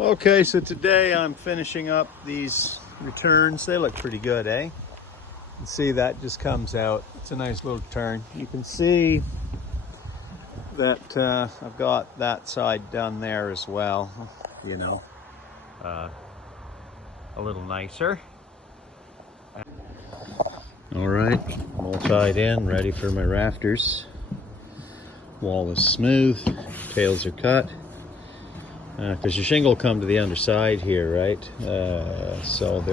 Okay, so today I'm finishing up these returns. They look pretty good, eh? You can see that just comes out. It's a nice little turn. You can see that I've got that side done there as well, you know, a little nicer. All right, all tied in, ready for my rafters. Wall is smooth, tails are cut. Because your shingle will come to the underside here, right? So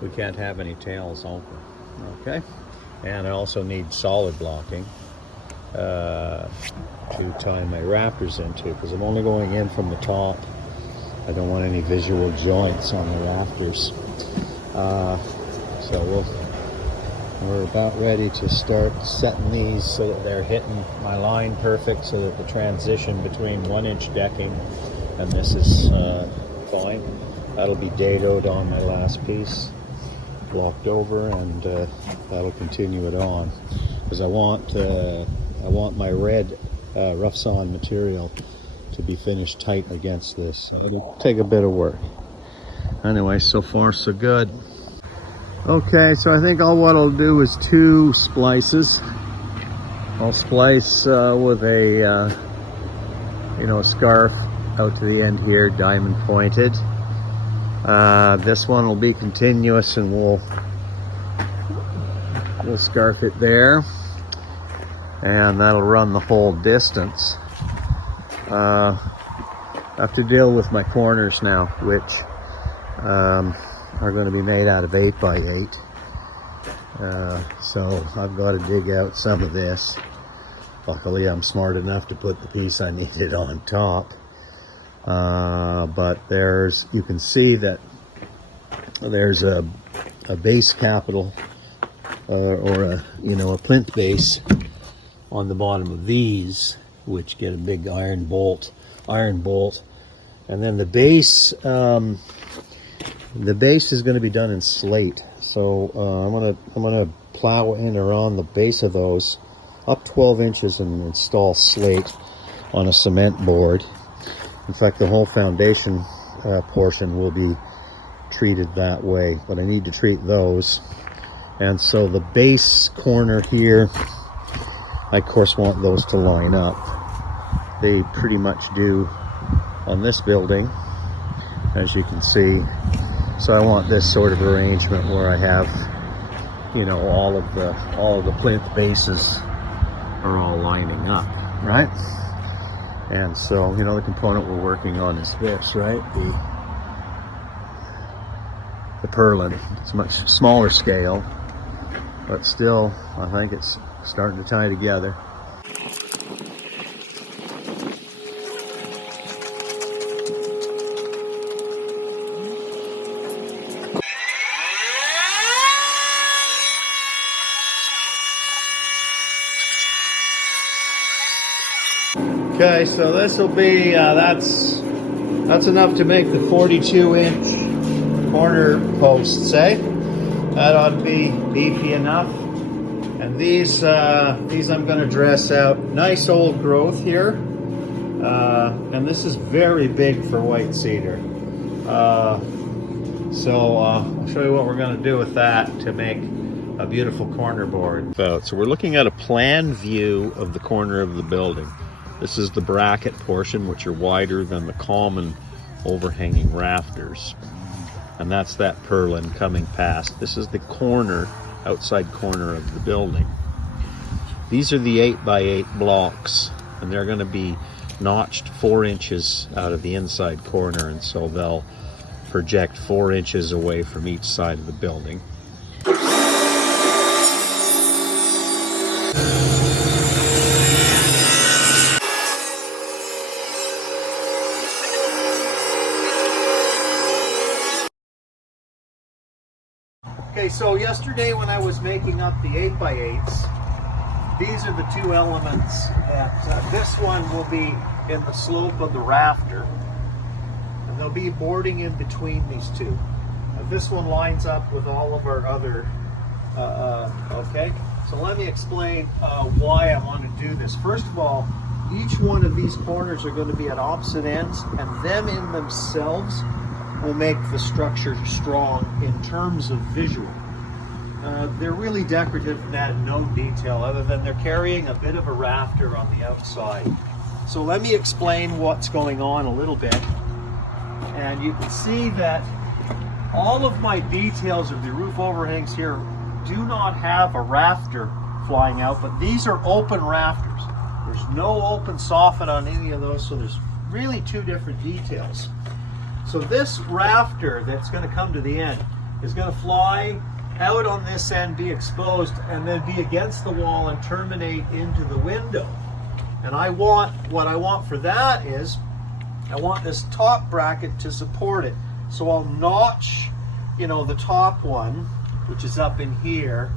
we can't have any tails open, okay? And I also need solid blocking to tie my rafters into, because I'm only going in from the top. I don't want any visual joints on the rafters. So we're about ready to start setting these so that they're hitting my line perfect, so that the transition between 1-inch decking and this is fine. That'll be dadoed on my last piece, blocked over, and that'll continue it on, because I want my red rough sawn material to be finished tight against this. So it'll take a bit of work. Anyway, so far so good. Okay, so I think what I'll do is 2 splices. I'll splice with a a scarf out to the end here, diamond pointed. This one will be continuous, and we'll scarf it there, and that'll run the whole distance. I have to deal with my corners now, which are going to be made out of 8x8. So I've got to dig out some of this. Luckily, I'm smart enough to put the piece I needed on top. But you can see that there's a base capital or a plinth base on the bottom of these, which get a big iron bolt, and then the base is going to be done in slate. So I'm gonna plow in around the base of those up 12 inches and install slate on a cement board. In fact, the whole foundation portion will be treated that way, but I need to treat those. And so the base corner here, I of course want those to line up. They pretty much do on this building, as you can see. So I want this sort of arrangement where I have, all of the plinth bases are all lining up, right? And so, the component we're working on is this, right? The purlin. It's a much smaller scale, but still, I think it's starting to tie together. Okay, so this will be, that's enough to make the 42-inch corner posts, eh? That ought to be beefy enough. And these I'm going to dress out. Nice old growth here. And this is very big for white cedar. So I'll show you what we're going to do with that to make a beautiful corner board. So we're looking at a plan view of the corner of the building. This is the bracket portion, which are wider than the common overhanging rafters. And that's that purlin coming past. This is the corner, outside corner of the building. These are the 8x8 blocks, and they're going to be notched 4 inches out of the inside corner, and so they'll project 4 inches away from each side of the building. Okay, so yesterday when I was making up the 8x8s, these are the 2 elements that this one will be in the slope of the rafter, and there'll be boarding in between these 2. This one lines up with all of our other, okay? So let me explain why I want to do this. First of all, each one of these corners are going to be at opposite ends, and them in themselves will make the structure strong in terms of visual. They're really decorative and add no detail other than they're carrying a bit of a rafter on the outside. So let me explain what's going on a little bit. And you can see that all of my details of the roof overhangs here do not have a rafter flying out, but these are open rafters. There's no open soffit on any of those, so there's really two different details. So this rafter that's going to come to the end is going to fly out on this end, be exposed, and then be against the wall and terminate into the window. And what I want for that is, I want this top bracket to support it. So I'll notch, the top one, which is up in here,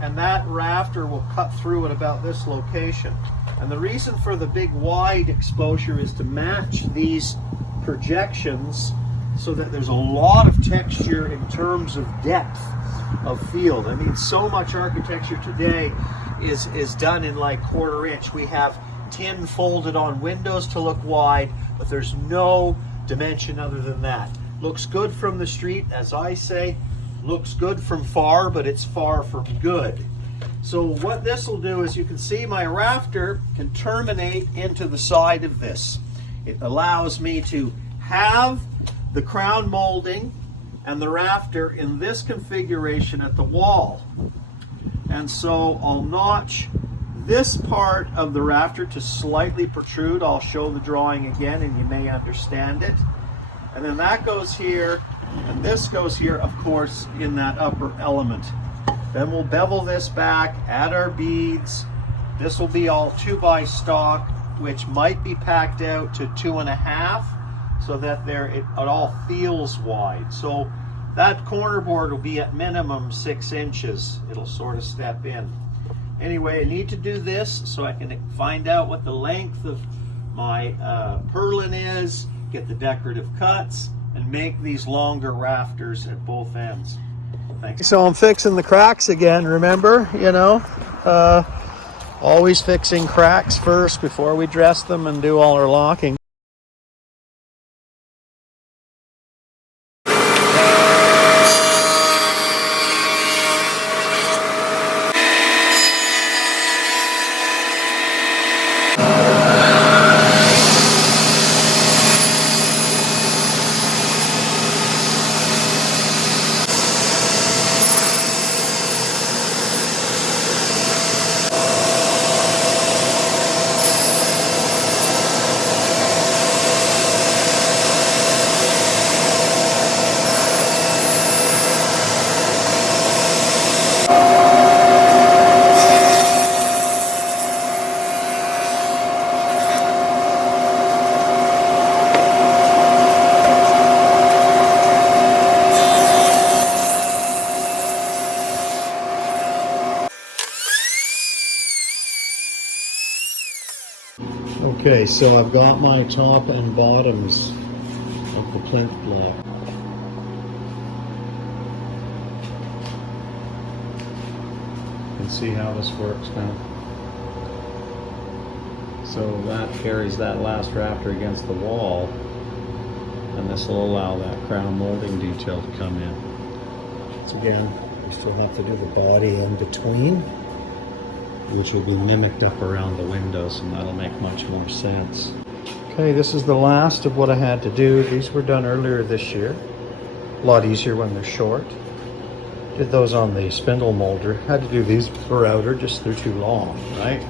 and that rafter will cut through at about this location. And the reason for the big wide exposure is to match these projections so that there's a lot of texture in terms of depth of field. I mean, so much architecture today is done in like 1/4 inch. We have tin folded on windows to look wide, but there's no dimension other than that. Looks good from the street, as I say. Looks good from far, but it's far from good. So what this will do is, you can see my rafter can terminate into the side of this. It allows me to have the crown molding and the rafter in this configuration at the wall. And so I'll notch this part of the rafter to slightly protrude. I'll show the drawing again and you may understand it. And then that goes here, and this goes here, of course, in that upper element. Then we'll bevel this back, add our beads. This will be all 2x stock, which might be packed out to 2.5, so that it all feels wide. So that corner board will be at minimum 6 inches. It'll sort of step in. Anyway, I need to do this so I can find out what the length of my purlin is, get the decorative cuts, and make these longer rafters at both ends. Thanks. So I'm fixing the cracks again, remember, always fixing cracks first before we dress them and do all our locking. Okay, so I've got my top and bottoms of the plinth block. You can see how this works now. So that carries that last rafter against the wall, and this will allow that crown molding detail to come in. So again, we still have to do the body in between, which will be mimicked up around the windows, and that'll make much more sense. Okay, this is the last of what I had to do. These were done earlier this year. A lot easier when they're short. Did those on the spindle molder. Had to do these for outer, just they're too long, right?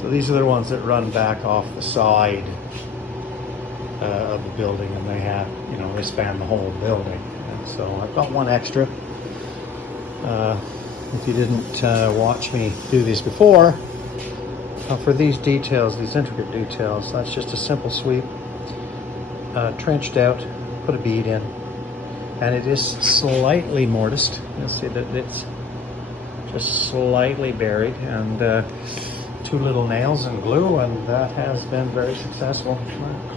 So these are the ones that run back off the side of the building, and they have, they span the whole building. And so I've got one extra. If you didn't watch me do these before, for these details, these intricate details, that's just a simple sweep, trenched out, put a bead in, and it is slightly mortised. You'll see that it's just slightly buried, and 2 little nails and glue, and that has been very successful. A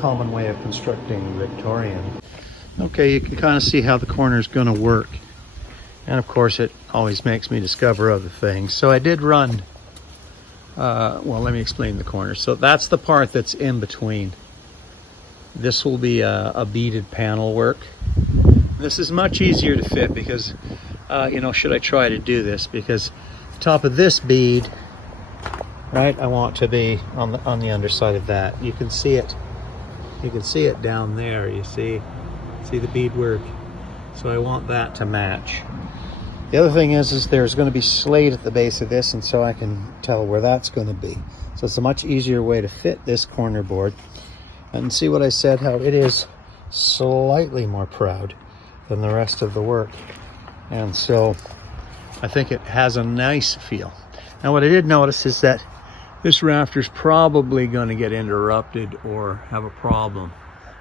common way of constructing Victorian. Okay, you can kind of see how the corner is going to work. And of course, it always makes me discover other things. So I did run well, let me explain the corners. So that's the part that's in between. This will be a beaded panel work. This is much easier to fit because, you know, should I try to do this? Because the top of this bead, right, I want to be on the underside of that. You can see it. You can see it down there. You see the beadwork. So I want that to match. The other thing is there's going to be slate at the base of this, and so I can tell where that's going to be. So it's a much easier way to fit this corner board. And see what I said, how it is slightly more proud than the rest of the work. And so I think it has a nice feel. Now what I did notice is that this rafter's probably going to get interrupted or have a problem.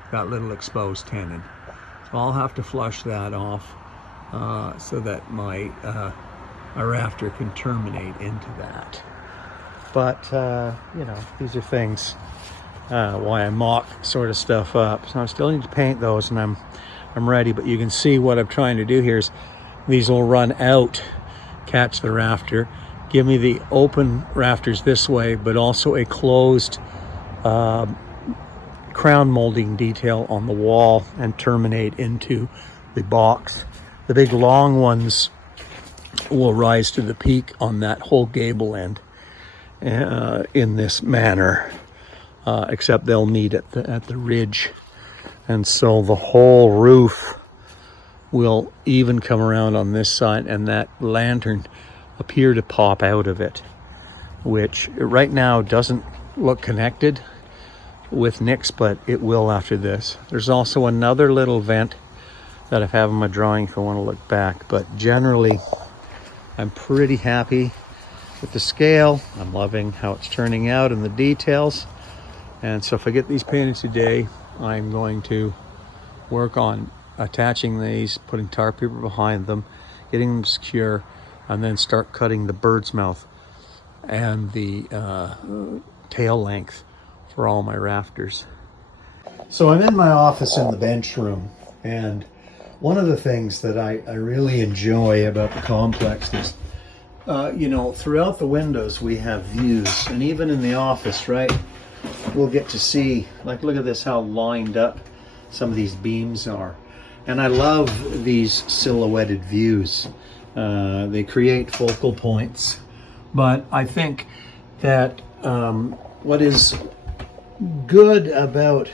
Got little exposed tenon. So I'll have to flush that off so that my rafter can terminate into that. But, you know, these are things why I mock sort of stuff up. So I still need to paint those, and I'm ready. But you can see what I'm trying to do here is these will run out, catch the rafter, give me the open rafters this way, but also a closed crown molding detail on the wall and terminate into the box. The big long ones will rise to the peak on that whole gable end in this manner. Except they'll meet at the ridge, and so the whole roof will even come around on this side, and that lantern appear to pop out of it, which right now doesn't look connected with Nick's, but it will after this. There's also another little vent that I have in my drawing if I want to look back, but generally I'm pretty happy with the scale. I'm loving how it's turning out and the details. And so if I get these painted today, I'm going to work on attaching these, putting tar paper behind them, getting them secure, and then start cutting the bird's mouth and the tail length for all my rafters. So I'm in my office in the bench room, and one of the things that I really enjoy about the complex is, you know, throughout the windows we have views, and even in the office, right? We'll get to see, like, look at this, how lined up some of these beams are. And I love these silhouetted views. They create focal points. But I think that what is good about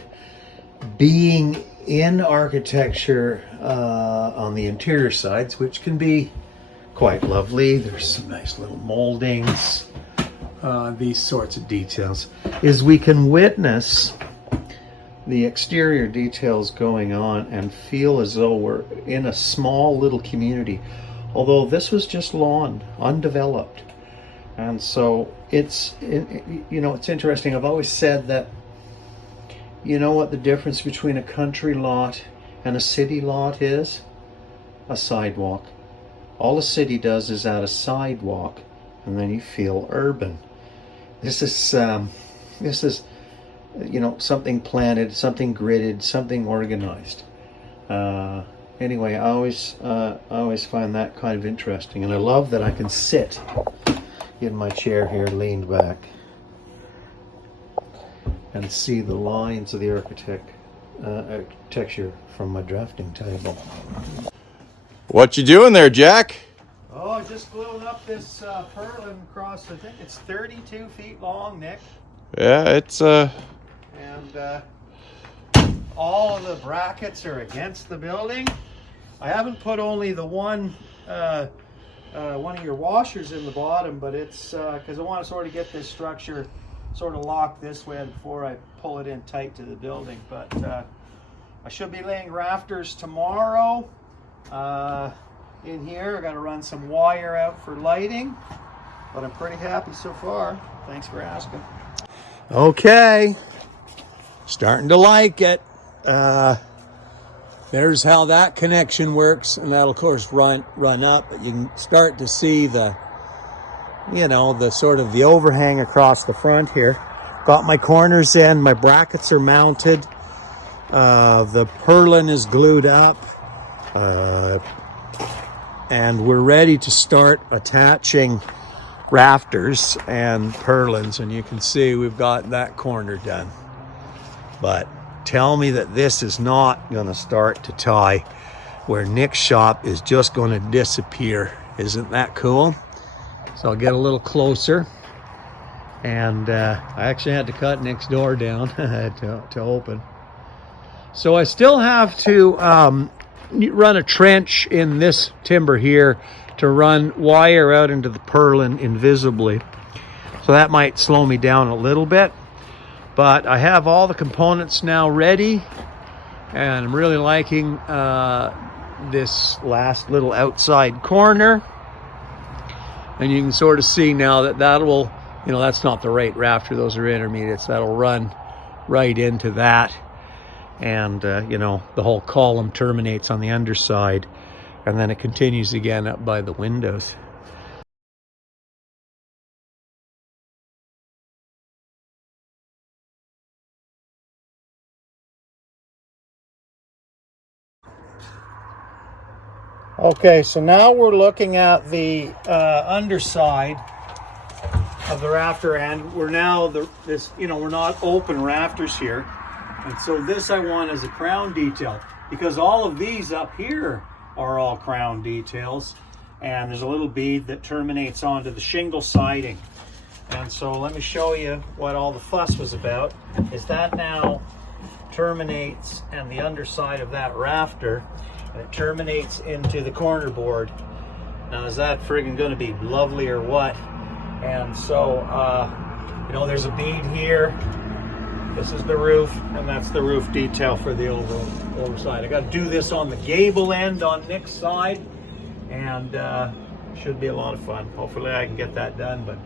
being in architecture on the interior sides, which can be quite lovely, there's some nice little moldings, these sorts of details, is we can witness the exterior details going on and feel as though we're in a small little community, although this was just lawn, undeveloped. And so it's you know, it's interesting. I've always said that, you know what the difference between a country lot and a city lot is? A sidewalk. All a city does is add a sidewalk, and then you feel urban. This is you know, something planted, something gridded, something organized. Anyway, I always find that kind of interesting, and I love that I can sit in my chair here, leaned back, and see the lines of the architecture from my drafting table. What you doing there, Jack? Oh, just gluing up this purlin across. I think it's 32 feet long, Nick. Yeah, it's And all of the brackets are against the building. I haven't put only the one of your washers in the bottom, but it's because I want to sort of get this structure sort of locked this way before I pull it in tight to the building. But I should be laying rafters tomorrow. In here, I got to run some wire out for lighting, but I'm pretty happy so far. Thanks for asking. Okay, starting to like it. There's how that connection works, and that'll of course run up, but you can start to see the, you know, the sort of the overhang across the front here. Got my corners in, my brackets are mounted, the purlin is glued up, and we're ready to start attaching rafters and purlins, and you can see we've got that corner done. But tell me that this is not going to start to tie, where Nick's shop is just going to disappear. Isn't that cool? So I'll get a little closer. And I actually had to cut Nick's door down to open. So I still have to run a trench in this timber here to run wire out into the purlin invisibly. So that might slow me down a little bit. But I have all the components now ready. And I'm really liking this last little outside corner. And you can sort of see now that that will, you know, that's not the right rafter, those are intermediates. That'll run right into that. And, you know, the whole column terminates on the underside. And then it continues again up by the windows. Okay, so now we're looking at the underside of the rafter, and we're now we're not open rafters here, and so this I want as a crown detail, because all of these up here are all crown details, and there's a little bead that terminates onto the shingle siding. And so let me show you what all the fuss was about. Is that now terminates and the underside of that rafter, and it terminates into the corner board. Now is that friggin' gonna be lovely or what? And so you know, there's a bead here, this is the roof, and that's the roof detail for the overside. I got to do this on the gable end on Nick's side, and should be a lot of fun. Hopefully I can get that done, but